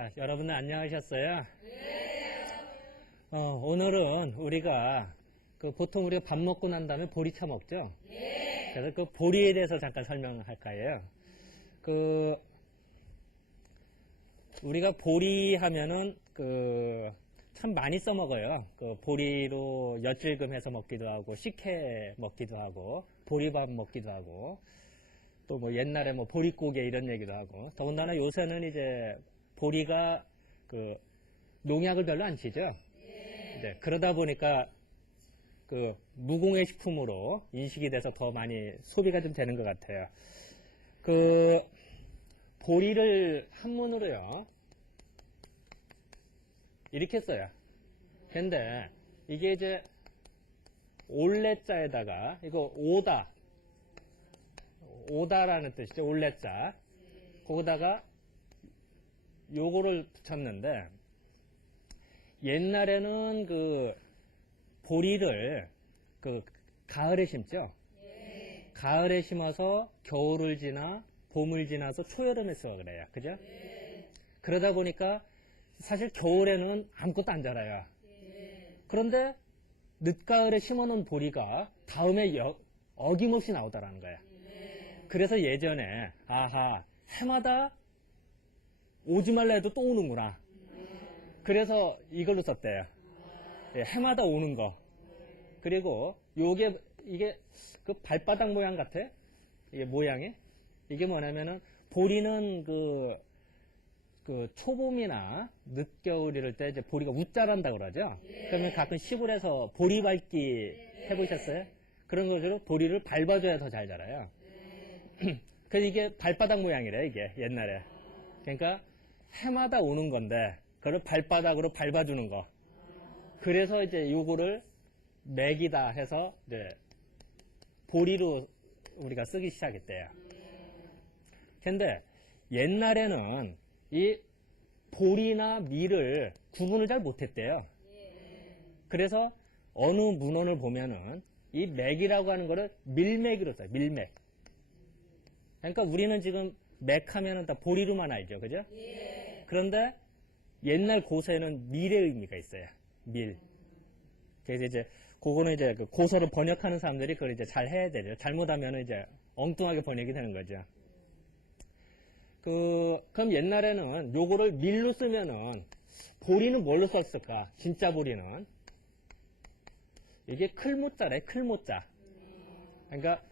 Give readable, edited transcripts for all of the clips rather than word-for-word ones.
자, 여러분들 안녕하셨어요? 오늘은 우리가 보통 우리가 밥 먹고 난 다음에 보리차 먹죠? 그래서 그 보리에 대해서 잠깐 설명할 거예요. 우리가 보리 하면은 참 많이 써먹어요. 보리로 엿질금 해서 먹기도 하고, 식혜 먹기도 하고, 보리밥 먹기도 하고, 또 뭐 옛날에 뭐 보릿고개 이런 얘기도 하고, 더군다나 요새는 이제 보리가 농약을 별로 안 치죠. 네, 그러다 보니까 무공해 식품으로 인식이 돼서 더 많이 소비가 좀 되는 것 같아요. 보리를 한문으로요, 이렇게 써요. 근데 이게 이제 올레자에다가 이거 오다라는 뜻이죠. 올레자. 거기다가 요거를 붙였는데, 옛날에는 보리를 가을에 심죠. 가을에 심어서 겨울을 지나 봄을 지나서 초여름에 쓰고 그래요. 그죠? 그러다 보니까 사실 겨울에는 아무것도 안 자라요. 그런데 늦가을에 심어놓은 보리가 다음에 어김없이 나오더라는 거예요. 그래서 예전에 해마다 오지 말라 해도 또 오는구나. 그래서 이걸로 썼대요. 해마다 오는 거. 그리고 이게 발바닥 모양 같아. 이게 모양이. 이게 뭐냐면은 보리는 초봄이나 늦겨울 이럴 때 이제 보리가 웃자란다고 그러죠. 그러면 가끔 시골에서 보리 밟기 해보셨어요? 그런 거로 보리를 밟아줘야 더 잘 자라요. 그래서 이게 발바닥 모양이래, 이게 옛날에. 그러니까 해마다 오는 건데 그걸 발바닥으로 밟아주는 거. 그래서 이제 요거를 맥이다 해서 이제 보리로 우리가 쓰기 시작했대요. 근데 옛날에는 이 보리나 밀을 구분을 잘 못했대요. 그래서 어느 문헌을 보면은 이 맥이라고 하는 거를 밀맥으로 써요. 밀맥. 그러니까 우리는 지금 맥하면은 다 보리로만 알죠. 그죠? 그런데 옛날 고서에는 밀의 의미가 있어요. 밀. 그래서 이제 그거는 이제 고서를 번역하는 사람들이 그걸 이제 잘 해야 되죠. 잘못하면은 이제 엉뚱하게 번역이 되는 거죠. 그럼 옛날에는 요거를 밀로 쓰면은 보리는 뭘로 썼을까? 진짜 보리는 이게 클모자래. 클모자. 그러니까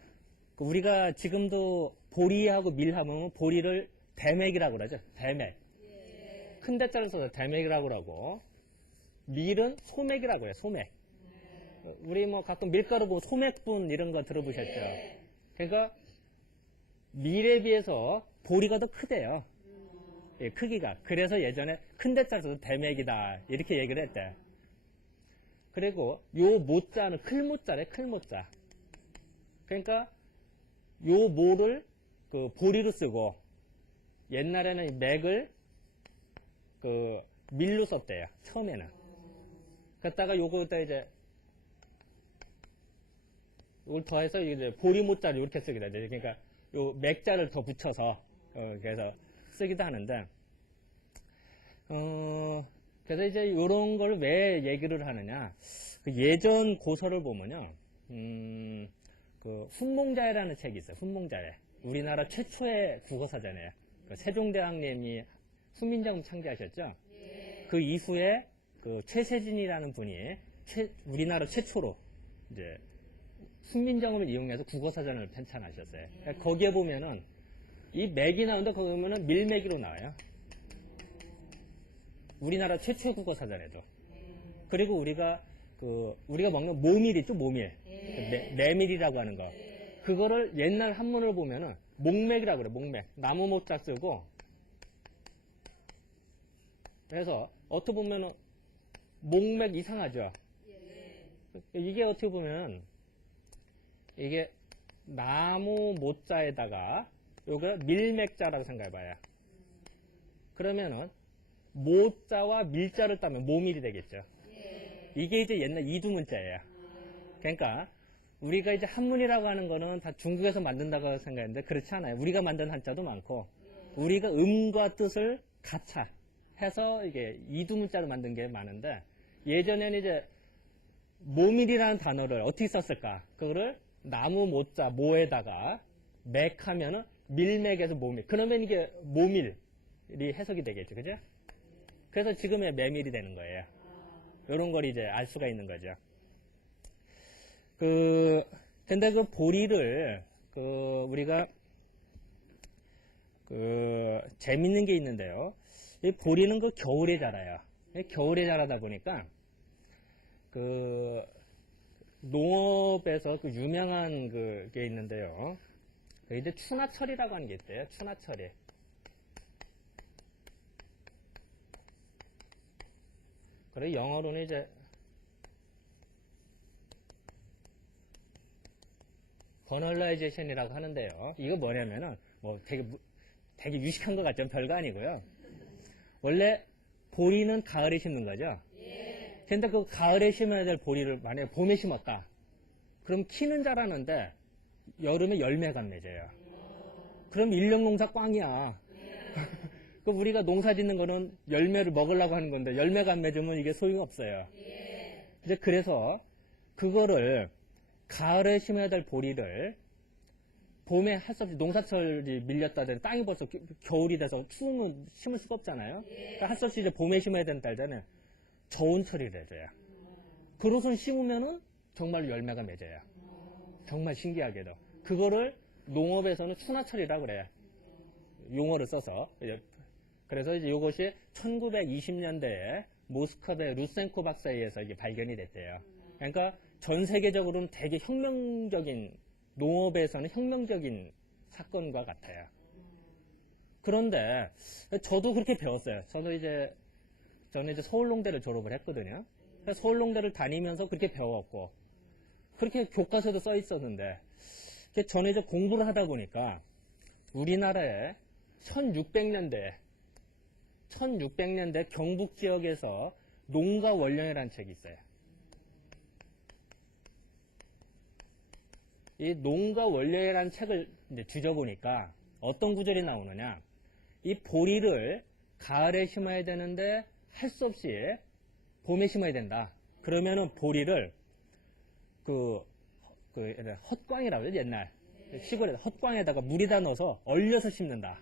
우리가 지금도 보리하고 밀하면 보리를 대맥이라고 그러죠. 대맥. 큰 대자를 써서 대맥이라고 그러고, 밀은 소맥이라고 해요. 소맥. 우리 뭐 가끔 밀가루 보고 소맥분 이런 거 들어보셨죠? 그러니까 밀에 비해서 보리가 더 크대요. 예, 크기가. 그래서 예전에 큰 대자를 써서 대맥이다 이렇게 얘기를 했대. 그리고 요 모자는 클모자래. 클모자. 그러니까 요 모를 보리로 쓰고, 옛날에는 이 맥을 밀로 썼대요. 처음에는. 그랬다가 요거에다 이제 이걸 더해서 이제 보리 모자를 이렇게 쓰기도 하죠. 그러니까 요 맥자를 더 붙여서 그래서 쓰기도 하는데, 그래서 이제 요런 걸 왜 얘기를 하느냐? 예전 고서를 보면요, 훈몽자회라는 책이 있어요. 훈몽자회. 우리나라 최초의 국어사전이에요. 세종대왕님이 훈민정음 창제하셨죠. 그 이후에 최세진이라는 분이 우리나라 최초로 이제 훈민정음을 이용해서 국어사전을 편찬하셨어요. 그러니까 거기에 보면은 이 맥이 나오는데 거기 보면은 밀맥이로 나와요. 우리나라 최초의 국어사전에도. 그리고 우리가 먹는 모밀 있죠, 모밀. 메밀이라고 하는 거. 그거를 옛날 한문을 보면은 목맥이라고 그래, 목맥. 나무 모자 쓰고. 그래서 어떻게 보면은 목맥 이상하죠? 이게 어떻게 보면 이게 나무 모자에다가 요거 밀맥자라고 생각해봐요. 그러면은 모자와 밀자를 따면 모밀이 되겠죠. 이게 이제 옛날 이두문자예요. 그러니까 우리가 이제 한문이라고 하는 거는 다 중국에서 만든다고 생각했는데 그렇지 않아요. 우리가 만든 한자도 많고, 우리가 음과 뜻을 가차 해서 이게 이두문자로 만든 게 많은데, 예전에는 이제 모밀이라는 단어를 어떻게 썼을까? 그거를 나무 모자 모에다가 맥 하면은 밀맥에서 모밀. 그러면 이게 모밀이 해석이 되겠죠. 그죠? 그래서 지금의 메밀이 되는 거예요. 요런 걸 이제 알 수가 있는 거죠. 근데 그 보리를, 우리가, 재밌는 게 있는데요. 이 보리는 그 겨울에 자라요. 겨울에 자라다 보니까, 농업에서 그 유명한 게 있는데요. 이제 추나철이라고 하는 게 있대요. 추나철이. 그래, 영어로는 이제, 버널라이제이션이라고 하는데요. 이거 뭐냐면은, 뭐 되게 유식한 것 같죠? 별거 아니고요. 원래 보리는 가을에 심는 거죠? 근데 그 가을에 심어야 될 보리를 만약에 봄에 심었다. 그럼 키는 자라는데 여름에 열매가 안 맺어요. 그럼 일년 농사 꽝이야. 그 우리가 농사 짓는 거는 열매를 먹으려고 하는 건데 열매가 안 맺으면 이게 소용없어요. 이제 그래서 그거를 가을에 심어야 될 보리를 봄에 할 수 없이 농사철이 밀렸다든지 땅이 벌써 겨울이 돼서 추우면 심을 수가 없잖아요. 그러니까 할 수 없이 이제 봄에 심어야 되는 때는 저온철이를 해줘요. 그것을 심으면은 정말 열매가 맺어요. 정말 신기하게도. 그거를 농업에서는 추나철이라고 그래요. 용어를 써서. 그래서 이제 이것이 1920년대에 모스크바의 루센코 박사에 의해서 이게 발견이 됐대요. 그러니까 전 세계적으로는 되게 혁명적인, 농업에서는 혁명적인 사건과 같아요. 그런데 저도 그렇게 배웠어요. 저는 이제 서울농대를 졸업을 했거든요. 서울농대를 다니면서 그렇게 배웠고, 그렇게 교과서도 써 있었는데, 저는 이제 공부를 하다 보니까, 우리나라에 1600년대 경북 지역에서 농가 원령이라는 책이 있어요. 이 농가 원령이라는 책을 이제 뒤져보니까 어떤 구절이 나오느냐, 이 보리를 가을에 심어야 되는데 할 수 없이 봄에 심어야 된다. 그러면은 보리를 헛광이라고 해요. 옛날 시골에 헛광에다가 물에다 넣어서 얼려서 심는다.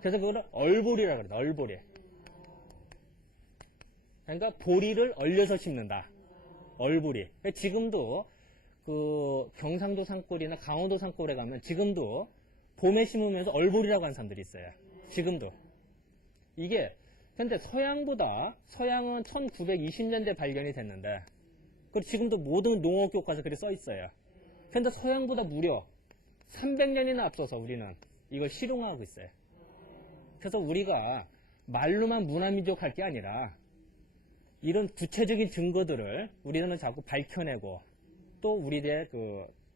그래서 그거를 얼보리라고 그래요. 얼보리. 그러니까 보리를 얼려서 심는다. 얼보리. 지금도 경상도 산골이나 강원도 산골에 가면 지금도 봄에 심으면서 얼보리라고 하는 사람들이 있어요. 지금도. 근데 서양은 1920년대 발견이 됐는데, 그리고 지금도 모든 농업 교과서 그렇게 써 있어요. 근데 서양보다 무려 300년이나 앞서서 우리는 이걸 실용하고 있어요. 그래서 우리가 말로만 문화민족 할 게 아니라 이런 구체적인 증거들을 우리는 자꾸 밝혀내고 또 우리의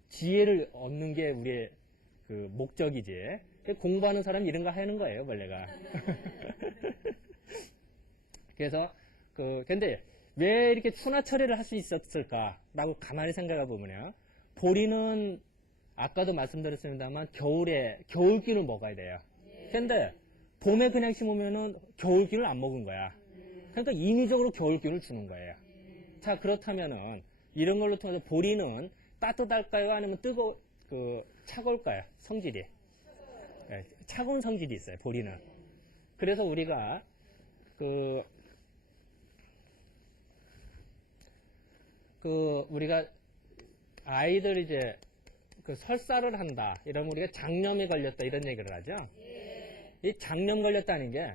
지혜를 얻는 게 우리의 목적이지. 공부하는 사람이 이런 거 하는 거예요, 원래가. 그래서 근데 왜 이렇게 추나 처리를 할 수 있었을까라고 가만히 생각해 보면요, 보리는 아까도 말씀드렸습니다만 겨울균을 먹어야 돼요. 근데 봄에 그냥 심으면은 겨울균을 안 먹은 거야. 그러니까 인위적으로 겨울균을 주는 거예요. 자, 그렇다면은 이런 걸로 통해서 보리는 따뜻할까요? 아니면 차가울까요? 성질이. 네, 차가운 성질이 있어요, 보리는. 그래서 우리가 우리가 아이들 이제 설사를 한다, 이러면 우리가 장염에 걸렸다 이런 얘기를 하죠. 이 장염 걸렸다는 게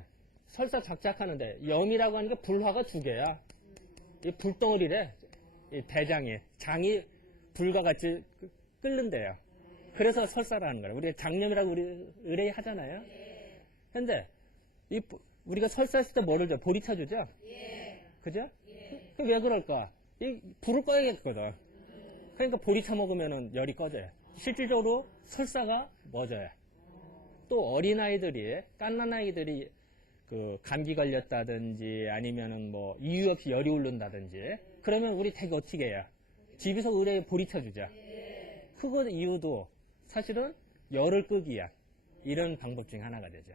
설사 작작하는데 염이라고 하는 게 불화가 2개야. 이 불덩어리래. 이 대장이 장이 불과 같이 끓는데요. 그래서 설사를 하는 거예요. 우리가 장염이라고 우리 의뢰 하잖아요. 근데 우리가 설사했을 때 뭐를 줘? 보리 쳐주죠? 그죠? 왜 그럴까? 불을 꺼야겠거든. 그러니까 보리 쳐 먹으면 열이 꺼져요. 실질적으로 설사가 멎어요. 또 어린아이들이, 갓난아이들이 감기 걸렸다든지 아니면은 뭐 이유 없이 열이 오른다든지 그러면 우리 되게 어떻게 해요? 집에서 의뢰에 보리 쳐주죠. 그거 이유도 사실은 열을 끄기 위한 이런 방법 중에 하나가 되죠.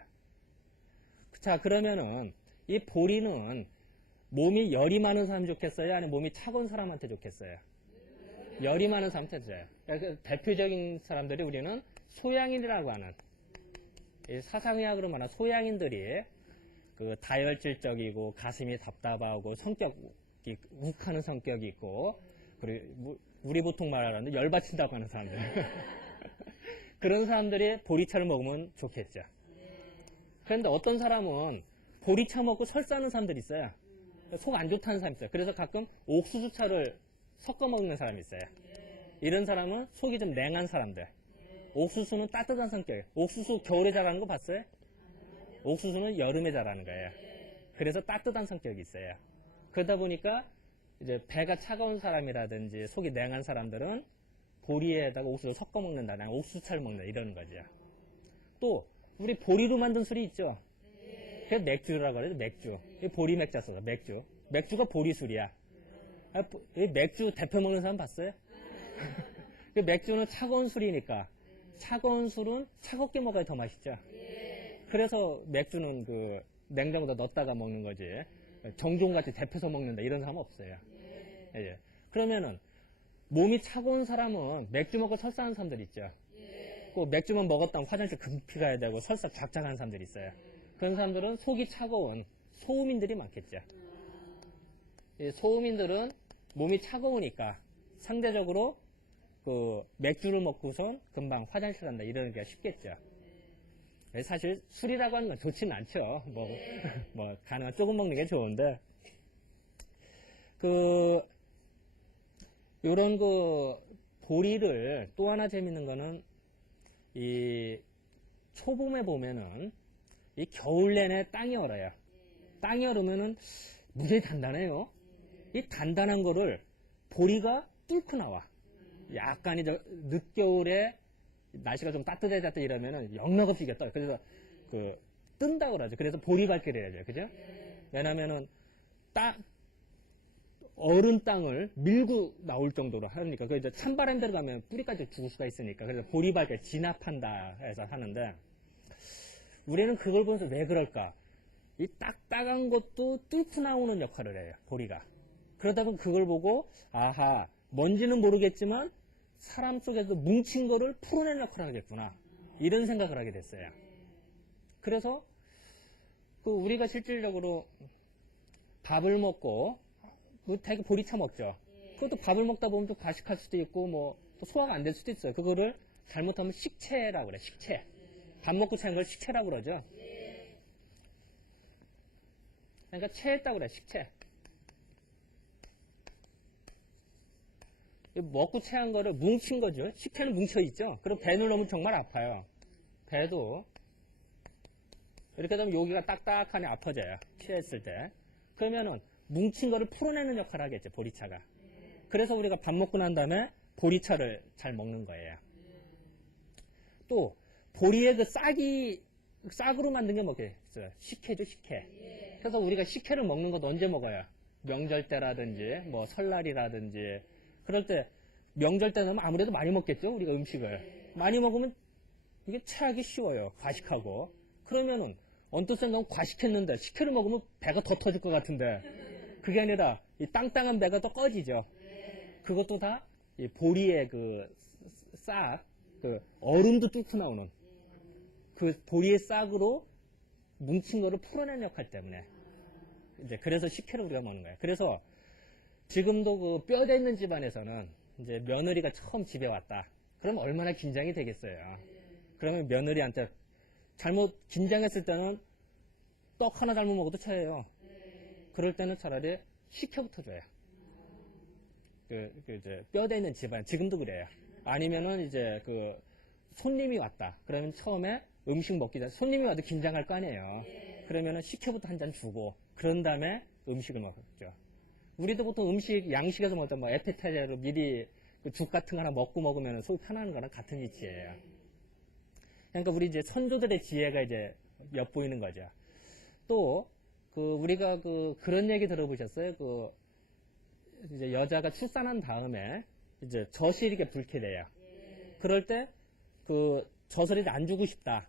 자, 그러면은 이 보리는 몸이 열이 많은 사람이 좋겠어요? 아니면 몸이 차가운 사람한테 좋겠어요? 열이 많은 사람한테 좋아요. 그러니까 대표적인 사람들이 우리는 소양인이라고 하는, 사상의학으로 말하는 소양인들이 그 다혈질적이고 가슴이 답답하고 성격이 욱하는 성격이 있고, 그리고 우리 보통 말하는 열받친다고 하는 사람들. 그런 사람들이 보리차를 먹으면 좋겠죠. 그런데 어떤 사람은 보리차 먹고 설사하는 사람들이 있어요. 속 안 좋다는 사람이 있어요. 그래서 가끔 옥수수차를 섞어 먹는 사람이 있어요. 이런 사람은 속이 좀 냉한 사람들. 옥수수는 따뜻한 성격이에요. 옥수수 겨울에 자라는 거 봤어요? 옥수수는 여름에 자라는 거예요. 그래서 따뜻한 성격이 있어요. 그러다 보니까 이제 배가 차가운 사람이라든지 속이 냉한 사람들은 보리에다가 옥수수 섞어 먹는다, 옥수수차를 먹는다 이러는 거죠. 또 우리 보리로 만든 술이 있죠. 그래서 맥주라고 그래요. 맥주. 보리 맥자 써서 맥주. 맥주가 보리술이야. 맥주 대표 먹는 사람 봤어요? 맥주는 차가운 술이니까 차가운 술은 차갑게 먹어야 더 맛있죠. 그래서 맥주는 그 냉장고에다 넣었다가 먹는 거지. 정종같이 데펴서 먹는다 이런 사람 없어요. 예. 그러면은 몸이 차가운 사람은 맥주 먹고 설사하는 사람들 있죠. 그 맥주만 먹었다면 화장실 급히 가야 되고 설사 쫙쫙하는 사람들이 있어요. 그런 사람들은 속이 차가운 소음인들이 많겠죠. 소음인들은 몸이 차가우니까 상대적으로 그 맥주를 먹고선 금방 화장실 간다 이러는 게 쉽겠죠. 사실 술이라고 하는 건 좋지는 않죠. 뭐 가능한 조금 먹는 게 좋은데 요런 보리를 또 하나 재밌는 거는 이 초봄에 보면은 이 겨울 내내 땅이 얼어요. 땅이 얼으면은 무지하게 단단해요. 이 단단한 거를 보리가 뚫고 나와. 약간 이제 늦겨울에 날씨가 좀 따뜻해졌다 이러면은 영락없이 이게 떠요. 그래서 뜬다고 그러죠. 그래서 보리갈길이라 하죠. 그죠? 왜냐면은 얼은 땅을 밀고 나올 정도로 하니까, 그 이제 찬바람 들어가면 뿌리까지 죽을 수가 있으니까, 그래서 보리발길 진압한다 해서 하는데, 우리는 그걸 보면서 왜 그럴까? 이 딱딱한 것도 뚫고 나오는 역할을 해요, 보리가. 그러다 보면 그걸 보고, 아하, 뭔지는 모르겠지만, 사람 속에서 뭉친 거를 풀어내는 역할을 하겠구나. 이런 생각을 하게 됐어요. 그래서, 우리가 실질적으로 밥을 먹고, 되게 보리차 먹죠. 그것도 밥을 먹다 보면 또 과식할 수도 있고, 또 소화가 안 될 수도 있어요. 그거를 잘못하면 식체라고 그래, 식체. 밥 먹고 체한 걸 식체라고 그러죠. 그러니까 체했다고 그래, 식체. 먹고 체한 거를 뭉친 거죠. 식체는 뭉쳐있죠. 그럼 배를 넣으면 정말 아파요. 배도 이렇게 되면 여기가 딱딱하니 아파져요. 취했을 때. 그러면은 뭉친 거를 풀어내는 역할을 하겠죠, 보리차가. 그래서 우리가 밥 먹고 난 다음에 보리차를 잘 먹는 거예요. 또 보리의 싹으로 만든 게 뭐겠어요? 식혜죠, 식혜. 그래서 우리가 식혜를 먹는 것 언제 먹어요? 명절 때라든지 설날이라든지 그럴 때 명절 때는 아무래도 많이 먹겠죠, 우리가 음식을. 많이 먹으면 이게 체하기 쉬워요, 과식하고. 그러면은 언뜻 생각하면 과식했는데 식혜를 먹으면 배가 더 터질 것 같은데 그게 아니라 이 땅땅한 배가 더 꺼지죠. 그것도 다 이 보리의 싹, 얼음도 뚫고 나오는 그 보리의 싹으로 뭉친 거를 풀어내는 역할 때문에 이제 그래서 식혜를 우리가 먹는 거예요. 그래서 지금도 뼈대 있는 집안에서는 이제 며느리가 처음 집에 왔다. 그러면 얼마나 긴장이 되겠어요. 그러면 며느리한테 잘못 긴장했을 때는 떡 하나 잘못 먹어도 차예요. 그럴 때는 차라리 식혜부터 줘요. 이제 뼈대 있는 집안, 지금도 그래요. 아니면은 이제 손님이 왔다. 그러면 처음에 음식 먹기 전에 손님이 와도 긴장할 거 아니에요. 그러면은 식혜부터 한 잔 주고, 그런 다음에 음식을 먹었죠. 우리도 보통 양식에서 먹다 에피타이저로 미리 죽 같은 거 하나 먹으면 속이 편안한 거랑 같은 위치예요. 그러니까 우리 이제 선조들의 지혜가 이제 엿보이는 거죠. 또, 우리가 그런 얘기 들어보셨어요? 이제 여자가 출산한 다음에 이제 젖이 이렇게 붉게 돼요. 그럴 때 젖을 이제 안 주고 싶다.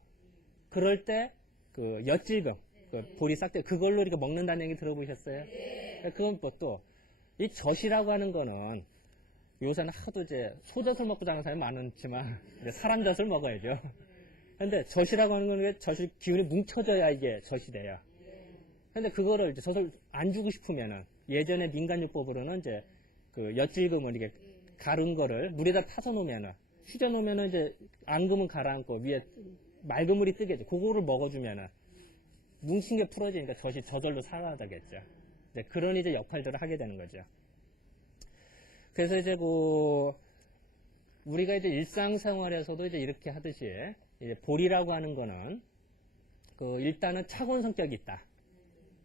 그럴 때 엿질병, 그 보리 싹대 그걸로 이렇게 먹는다는 얘기 들어보셨어요? 그건 뭐 또 이 젖이라고 하는 거는 요새는 하도 이제 소젖을 먹고 자는 사람이 많지만 이제 사람 젖을 먹어야죠. 근데 젖이라고 하는 거는 젖이 기운이 뭉쳐져야 이게 젖이 돼요. 근데 그거를 이제 젖을 안 주고 싶으면은 예전에 민간요법으로는 이제 그 엿질금을 이렇게 가른 거를 물에다 타서 놓으면은 휘저 놓으면은 이제 앙금은 가라앉고 위에 맑은 물이 뜨겠죠. 그거를 먹어주면은 뭉친 게 풀어지니까 젖이 저절로 살아나겠죠. 네, 그런 이제 역할들을 하게 되는 거죠. 그래서 이제 우리가 이제 일상생활에서도 이제 이렇게 하듯이 이제 보리라고 하는 거는 일단은 차가운 성격이 있다.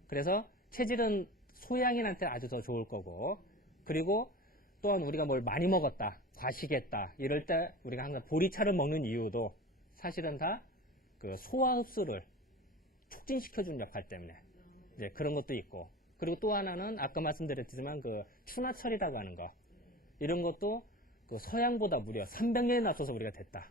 그래서 체질은 소양인한테 아주 더 좋을 거고, 그리고 또한 우리가 뭘 많이 먹었다, 과식했다 이럴 때 우리가 항상 보리차를 먹는 이유도 사실은 다 그 소화 흡수를 촉진시켜주는 역할 때문에 이제 그런 것도 있고, 그리고 또 하나는 아까 말씀드렸지만 그 추나철이라고 하는 거, 이런 것도 그 서양보다 무려 300년이 앞서서 우리가 됐다.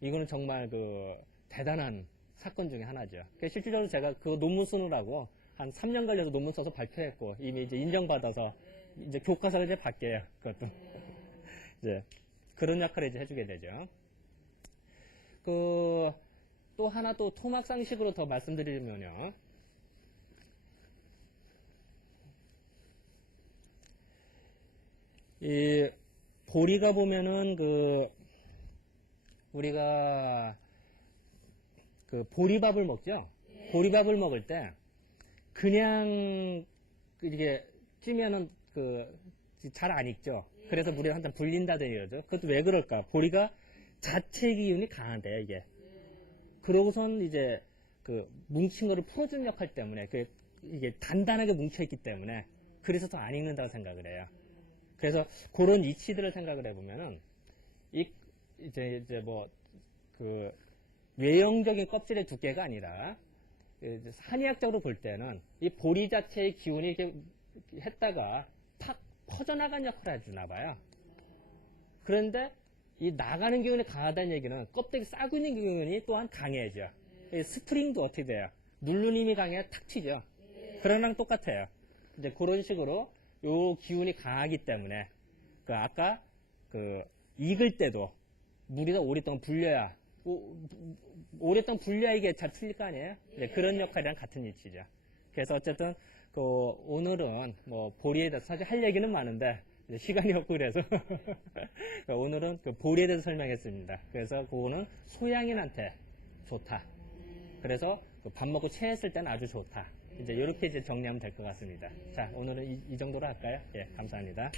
이거는 정말 그 대단한 사건 중에 하나죠. 실질적으로 제가 그 논문 쓰느라고 한 3년 걸려서 논문 써서 발표했고, 이미 이제 인정받아서 이제 교과서를 이제 받게요. 그것도. 이제 그런 역할을 이제 해주게 되죠. 또 하나 또 토막상식으로 더 말씀드리면요. 이 보리가 보면은 우리가 보리밥을 먹죠. 보리밥을 먹을 때 그냥 이게 찌면은 잘 안 익죠. 그래서 물에 한 잔 불린다든지 이러죠. 그것도 왜 그럴까? 보리가 자체 기운이 강한데 이게. 그러고선 이제 뭉친 거를 풀어주는 역할 때문에 이게 단단하게 뭉쳐있기 때문에 그래서 더 안 익는다고 생각을 해요. 그래서 그런 이치들을 생각을 해보면은 이제 외형적인 껍질의 두께가 아니라 한의학적으로 볼 때는 이 보리 자체의 기운이 이렇게 했다가 팍 퍼져나간 역할을 해주나 봐요. 그런데 이 나가는 기운이 강하다는 얘기는 껍데기 싸고 있는 기운이 또한 강해져. 스프링도 어떻게 돼요? 누르는 힘이 강해야 탁 튀죠. 그런 거랑 똑같아요. 이제 그런 식으로 요 기운이 강하기 때문에 아까 익을 때도 물이 더 오랫동안 불려야 오랫동안 불려야 이게 잘 풀릴 거 아니에요? 네, 그런 역할이랑 같은 위치죠. 그래서 어쨌든 오늘은 보리에 대해서 사실 할 얘기는 많은데 시간이 없고 그래서 오늘은 보리에 대해서 설명했습니다. 그래서 그거는 소양인한테 좋다. 그래서 밥 먹고 체했을 때는 아주 좋다. 이제 이렇게 이제 정리하면 될 것 같습니다. 자, 오늘은 이 정도로 할까요? 예, 감사합니다.